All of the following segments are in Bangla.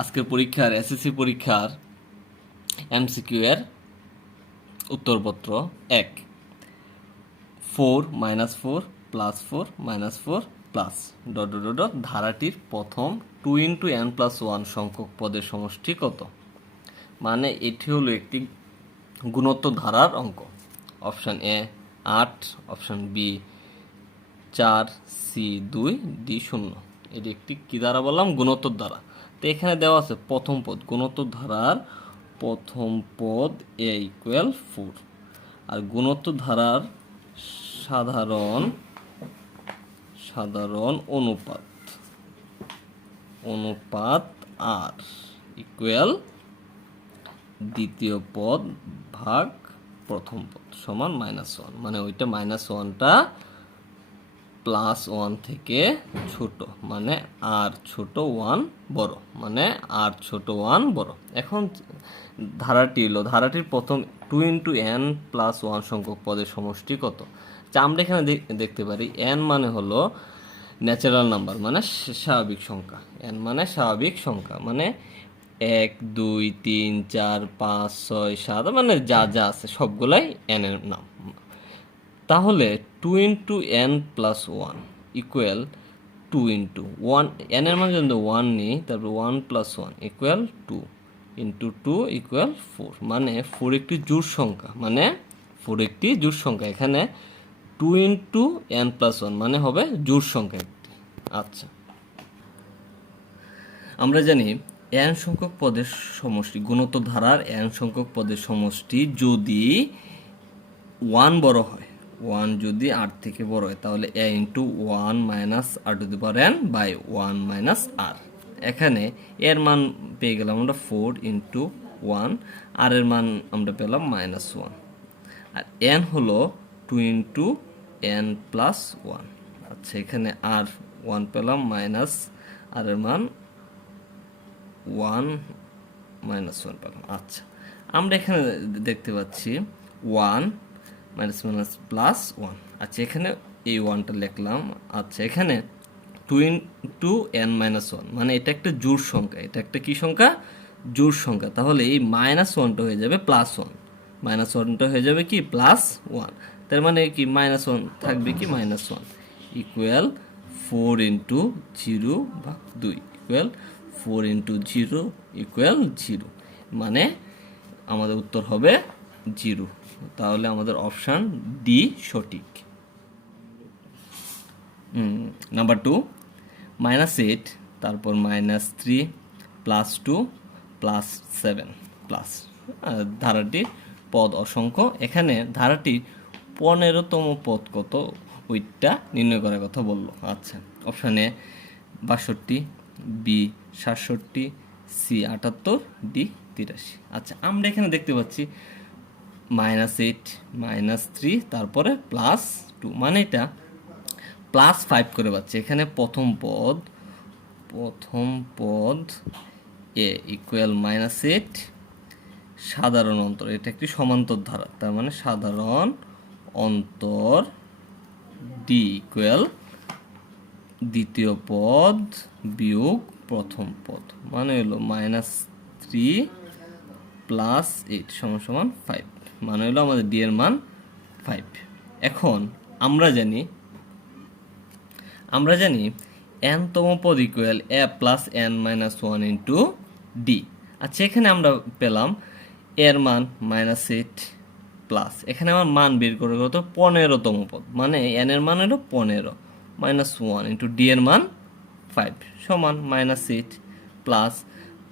আজকের পরীক্ষার এসএসসি পরীক্ষার এমসিকিউ এর উত্তরপত্র 1 4 -4 +4 -4 প্লাস ডট ডট ডট ধারাটির প্রথম 2 × n+1 সংখ্যক পদের সমষ্টি কত? মানে এটি হলো একটি গুণোত্তর ধারার অঙ্ক। Option A 8, option B 4, C 2, D 0। এটি একটি কি ধারা বললাম? গুণোত্তর ধারা। তো এখানে দেওয়া আছে প্রথম পদ, গুণোত্তর ধারার প্রথম পদ a = 4, আর গুণোত্তর ধারার সাধারণ অনুপাত r = দ্বিতীয় পদ ভাগ প্রথম পদ সমান -1, মানে ওইটা -1টা +1 থেকে ছোট, মানে আর ছোট 1 বড়, মানে আর ছোট 1 বড়। এখন ধারাটির প্রথম 2 × n+1 সংখ্যক পদের সমষ্টি কত? আমরা এখানে দেখতে পারি n মানে হলো ন্যাচারাল নাম্বার, মানে স্বাভাবিক সংখ্যা। n মানে স্বাভাবিক সংখ্যা, মানে 1 2 3 4 5 6 7, মানে যা যা আছে সবগুলাই n এর নাম। তাহলে 2 × n+1 = 2 × 1, n এর মান যদি 1 নিই, তারপর 1 + 1 = 2 × 2 = 4, মানে 4 একটি জোড় সংখ্যা, মানে 4 একটি জোড় সংখ্যা। এখানে 2 × n+1 মানে হবে জোড় সংখ্যা একটি। আচ্ছা, আমরা জানি n সংখ্যক পদের সমষ্টি, গুণোত্তর ধারার n সংখ্যক পদের সমষ্টি যদি 1 বড় হয়, 1 যদি r থেকে বড় হয়, তাহলে a × 1 - r⁴ / 1 - r। এখানে এর মান পেয়ে গেলাম আমরা 4 × 1, আর এর মান আমরা পেলাম -1, আর n হলো 2 × n+1। আচ্ছা, এখানে আর 1 পেলাম, মাইনাস আর এর মান 1 -1 পেলাম। আচ্ছা, আমরা এখানে দেখতে পাচ্ছি 1 -1 আচ্ছা, এখানে এই 1টা লিখলাম। আচ্ছা, এখানে 2 × n-1, মানে এটা একটা জোড় সংখ্যা। এটা একটা কি সংখ্যা? জোড় সংখ্যা। তাহলে এই -1টা হয়ে যাবে +1, -1টা হয়ে যাবে কি +1। তার মানে কি -1 থাকবে কি -1 = 4 × 0/2 = 4 × 0 = 0, মানে আমাদের উত্তর হবে 0। তাহলে আমাদের অপশান ডি সঠিক। নাম্বার 2 -8, তারপর -3 +2 +7 প্লাস ধারাটির পদ অসংখ্য। এখানে ধারাটির 15তম পদ কত ওইটা নির্ণয় করার কথা বললো। আচ্ছা, option A 62, B 67, C 78, D 83। আচ্ছা, আমরা এখানে দেখতে পাচ্ছি -8 -3 তারপরে +2, মানে এটা +5 করে পাচ্ছে। এখানে প্রথম পদ এ = -8, সাধারণ অন্তর, এটা একটি সমান্তর ধারা, তার মানে সাধারণ অন্তর ডি = দ্বিতীয় পদ বিয়োগ প্রথম পদ, মানে হলো -3 + 8 = 5, মানে হলো আমাদের ডি এর মান 5। এখন আমরা জানি n-তম পদ = a + n-1 × d। আচ্ছা, এখানে আমরা পেলাম এর মান -8 প্লাস, এখানে আমার মান বের করে কত 15তম পদ, মানে n এর মান হলো 15 -1 × d এর মান 5 সমান -8 প্লাস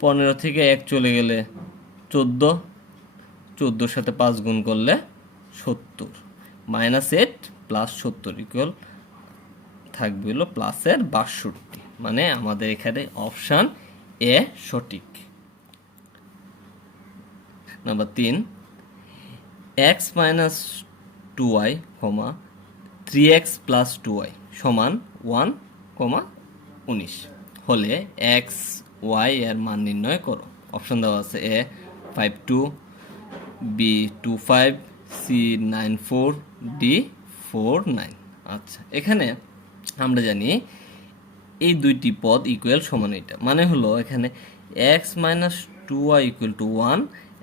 15 থেকে 1 চলে গেলে 14, 14 সাথে 5 গুণ করলে 70, -8 + 70 থাকবে হলো প্লাসের 62, মানে আমাদের এখানে অপশান এ সঠিক। Number 3 x - 2y, 3x + 2y = 1, 19 হলে x y এর মান নির্ণয় করো। অপশন দেওয়া আছে এ 52, বি 25, সি 94, ডি 49। আচ্ছা, এখানে আমরা জানি এই দুইটি পদ ইকুয়াল সমান, এটা মানে হলো এখানে x minus 2y equal to 1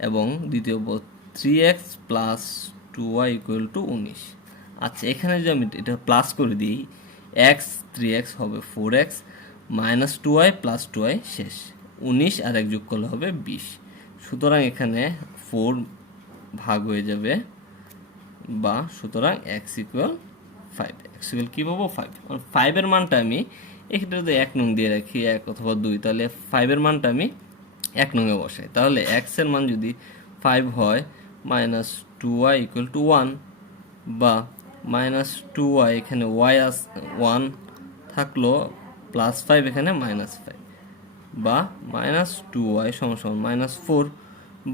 এবং দ্বিতীয় পদ 3x plus 2y equal to 19। আচ্ছা, এখানে যদি আমি এটা প্লাস করে দিই, এক্স 3x হবে 4x minus 2y plus 2y শেষ 19 আর এক যোগ করলে হবে 20। সুতরাং এখানে 4 ভাগ হয়ে যাবে, বা সুতরাং x ইকুয়াল 5। x ইকুয়াল কী পাবো 5। 5-এর মানটা আমি এক্ষেত্রে যদি 1 নং দিয়ে রাখি 1 অথবা 2, তাহলে 5-এর মানটা আমি 1 নংয়ে বসাই। তাহলে x এর মান যদি 5 হয়, মাইনাস 2y ইকুয়াল টু 1, বা মাইনাস 2y এখানে y 1 থাকলো, প্লাস 5 এখানে মাইনাস 5, বা মাইনাস 2y সমান মাইনাস 4,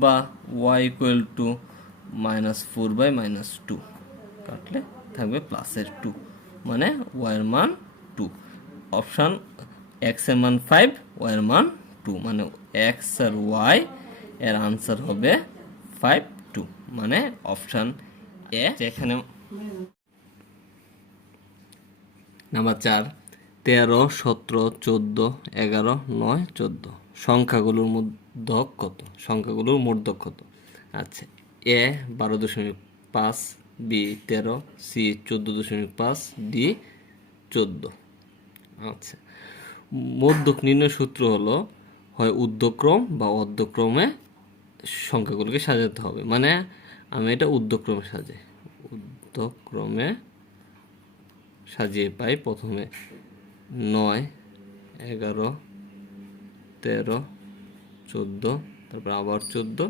বা y equal to minus 4 by minus 2, কাটলে থাকবে প্লাসের 2, মানে y এর মান 2। অপশান x এর মান 5, y এর মান 2, মানে x আর y এর আনসার হবে 5, 2, মানে অপশান এ। এখানে নাম্বার 4, 13, 17, 14, 11, 9, 14 সংখ্যাগুলোর মূর্ধক কত? সংখ্যাগুলোর মূর্ধক কত? আচ্ছা, এ 12.5, বি 13, সি 14.5, ডি 14। আচ্ছা, মধ্যক নির্ণয় সূত্র হলো হয় ঊর্ধ্বক্রম বা অর্ধক্রমে সংখ্যাগুলোকে সাজাতে হবে। মানে আমি এটা ঊর্ধ্বক্রমে সাজাই, ঊর্ধ্বক্রমে সাজিয়ে পাই প্রথমে 9, 11, 13, 14, তারপর আবার 14,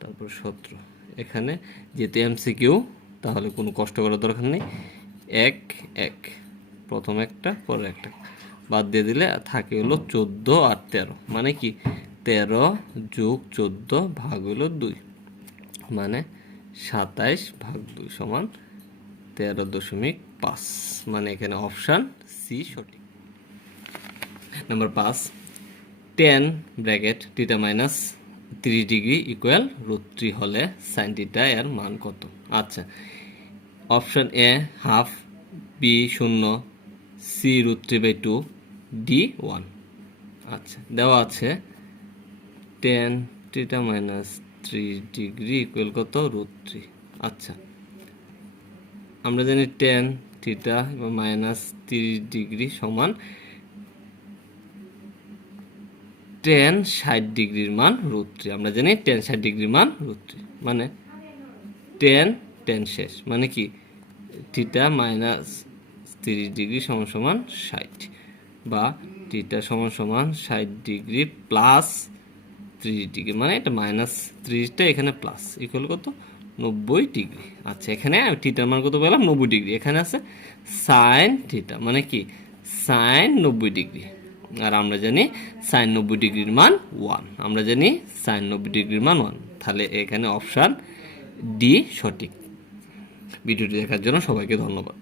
তারপর 17। এখানে যেহেতু এমসিকিউ, তাহলে কোনো কষ্ট করার দরকার নেই। 1 1, প্রথম একটা পরে একটা বাদ দিয়ে দিলে থাকে হলো 14 আর 13, মানে কি 13 যোগ 14 ভাগ হলো 2, মানে 27 ভাগ 2 সমান 13.5, মানে এখানে অপশান সি সঠিক। Number 5, 10 bracket theta minus 30 degree equal √3 হলে সাইন থিটা এর মান কত? আচ্ছা, option A half, B 0, C √3/2, D 1। আচ্ছা, দেওয়া আছে 10 থিটা মাইনাস 3 ডিগ্রি ইকুয়াল কত? √3। আচ্ছা, আমরা জানি 10 থিটা মাইনাস 30 ডিগ্রি সমান 10 60 ডিগ্রির মান √3। আমরা জানি 10 60 ডিগ্রির মান √3, মানে 10 শেষ, মানে কি থিটা মাইনাস 30 ডিগ্রি সমান 60, বা থিটা সমান 60 ডিগ্রি প্লাস 30 ডিগ্রি, মানে এটা মাইনাস 30টা এখানে প্লাস ইকুয়াল কত? 90 ডিগ্রি। আচ্ছা, এখানে থিটার মান কত পেলাম? 90 ডিগ্রি। এখানে আছে সাইন থিটা, মানে কি সাইন 90 ডিগ্রি, আর আমরা জানি সাইন 90 ডিগ্রির মান 1। আমরা জানি সাইন 90 ডিগ্রির মান 1, তাহলে এখানে অপশান ডি সঠিক। ভিডিওটি দেখার জন্য সবাইকে ধন্যবাদ।